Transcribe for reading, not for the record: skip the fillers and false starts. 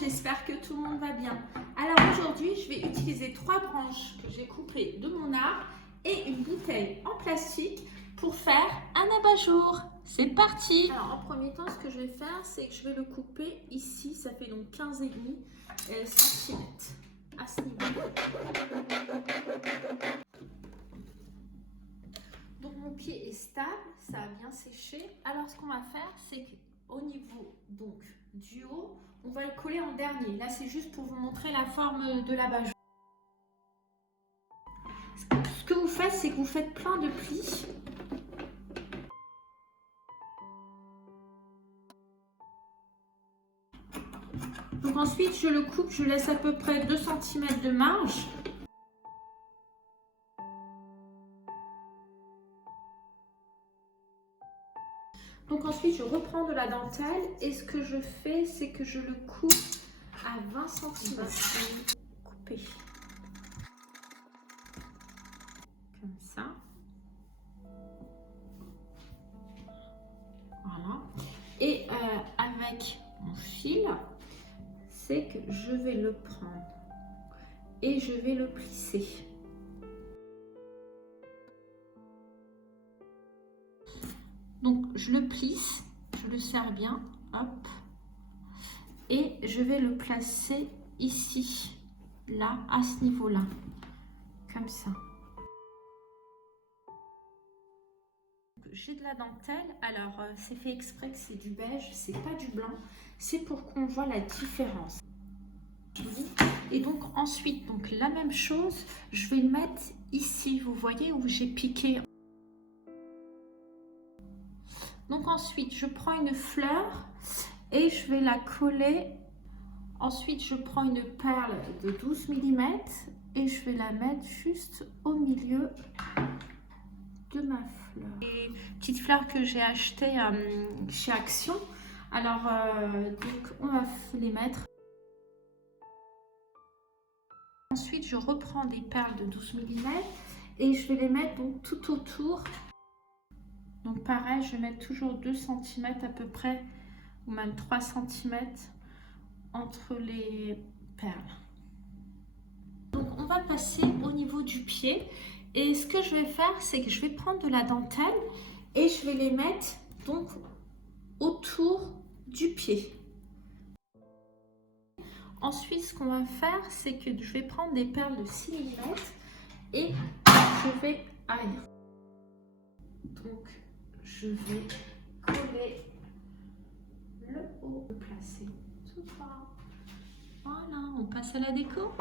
j'espère que tout le monde va bien. Alors aujourd'hui, je vais utiliser 3 branches que j'ai coupées de mon arbre et une bouteille en plastique pour faire un abat-jour. C'est parti! Alors en premier temps, ce que je vais faire, c'est que je vais le couper ici, ça fait donc 15,5 cm à ce niveau. Donc mon pied est stable, ça a bien séché. Alors ce qu'on va faire, c'est qu'au niveau donc du haut, on va le coller en dernier. Là c'est juste pour vous montrer la forme de l'abat-jour. Ce que vous faites, c'est que vous faites plein de plis. Donc ensuite je le coupe, je laisse à peu près 2 cm de marge. Donc ensuite je reprends de la dentelle et ce que je fais, c'est que je le coupe à 20 cm. Couper comme ça. Voilà. Et avec mon fil, c'est que je vais le prendre et je vais le plisser. Donc je le plisse, je le serre bien, hop, et je vais le placer ici, là, à ce niveau-là, comme ça. J'ai de la dentelle, alors c'est fait exprès que c'est du beige, c'est pas du blanc, c'est pour qu'on voit la différence. Et donc ensuite, donc la même chose, je vais le mettre ici, vous voyez où j'ai piqué. Donc ensuite, je prends une fleur et je vais la coller. Ensuite, je prends une perle de 12 mm et je vais la mettre juste au milieu de ma fleur. Et petite fleur que j'ai achetée chez Action. Alors, donc on va les mettre. Ensuite, je reprends des perles de 12 mm et je vais les mettre donc tout autour. Donc pareil, je vais mettre toujours 2 cm à peu près, ou même 3 cm entre les perles. Donc on va passer au niveau du pied. Et ce que je vais faire, c'est que je vais prendre de la dentelle et je vais les mettre donc autour du pied. Ensuite, ce qu'on va faire, c'est que je vais prendre des perles de 6 mm et je vais donc je vais coller le haut, le placer tout droit. Voilà, on passe à la déco.